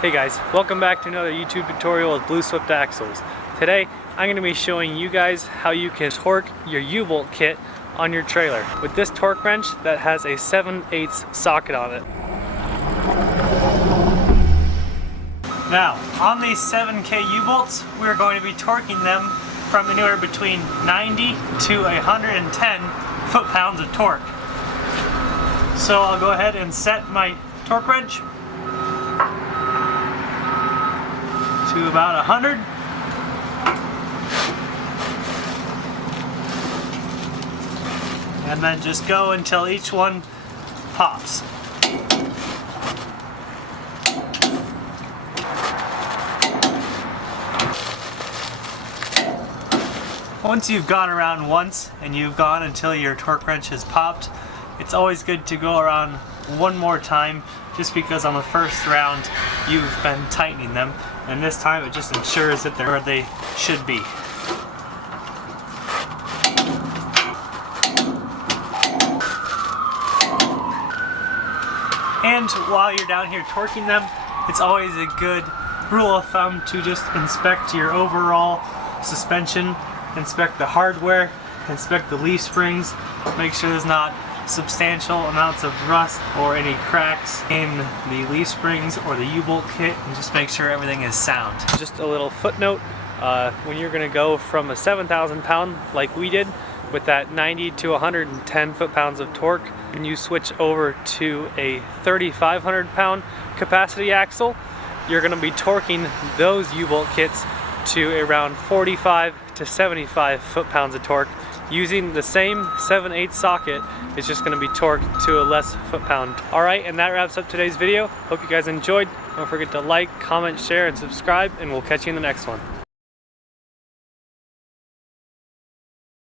Hey guys, welcome back to another YouTube tutorial with Blue Swift Axles. Today I'm going to be showing you guys how you can torque your U-bolt kit on your trailer with this torque wrench that has a 7/8 socket on it. Now, on these 7K U-bolts, we're going to be torquing them from anywhere between 90 to 110 foot-pounds of torque. So I'll go ahead and set my torque wrench to about 100. And then just go until each one pops. Once you've gone around once and you've gone until your torque wrench has popped, it's always good to go around one more time, just because on the first round you've been tightening them, and this time it just ensures that they're where they should be. And while you're down here torquing them, it's always a good rule of thumb to just inspect your overall suspension, inspect the hardware, inspect the leaf springs, make sure there's not substantial amounts of rust or any cracks in the leaf springs or the U-bolt kit, and just make sure everything is sound. Just a little footnote, when you're going to go from a 7,000 pound like we did with that 90 to 110 foot-pounds of torque, and you switch over to a 3,500 pound capacity axle, you're going to be torquing those U-bolt kits to around 45 to 75 foot-pounds of torque. Using the same 7/8 socket, it's just going to be torqued to a less foot-pound. Alright, and that wraps up today's video. Hope you guys enjoyed. Don't forget to like, comment, share, and subscribe, and we'll catch you in the next one.